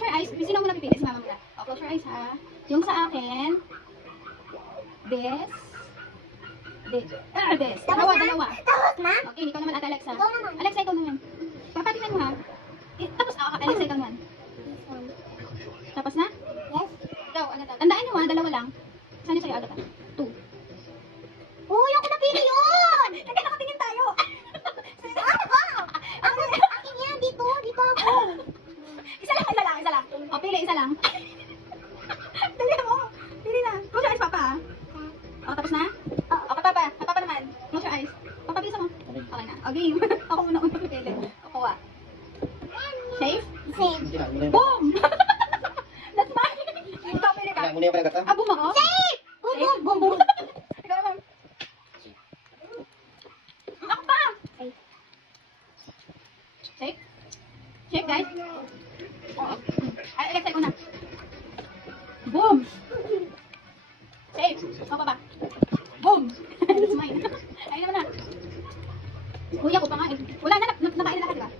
close your eyes. Sino muna pipili? Si mama muna. O, close your eyes ha. Yung sa akin, this. This. Dalawa. Tapos na? Okay, ikaw naman, Ate Alexa. Ikaw naman. Alexa, ikaw naman. Papatingnan mo ha. Tapos, Alexa, ikaw naman. Tapos na? Yes. Ikaw, Agatha. Tandaan nyo ha, dalawa lang. Saan yung sa'yo, Agatha? 2. Uy, ako napili yun! Teka, nakatingin tayo. Ano ba? Akin yan, dito ako. Isa lang. O, pili, isa lang. Dali mo. Pili na. Close your eyes, Papa. O, tapos na? O, Papa. Papa naman. Close your eyes. Papa, bilisan mo. Okay na. O, game. Ako muna pili. O, kuha. Safe? Same. Boom! That's mine. Ikaw, pili ka. Muna yung pala gata. Ah, boom ako? Safe! Boom. Ikaw naman. Ako pa! Safe? Safe, guys? Ay, Alexa, ikaw na. Boom! Safe. O, Papa. Boom! It's mine. Ayun naman na. Uy, ako pa nga eh. Wala na, nakain na lahat, diba?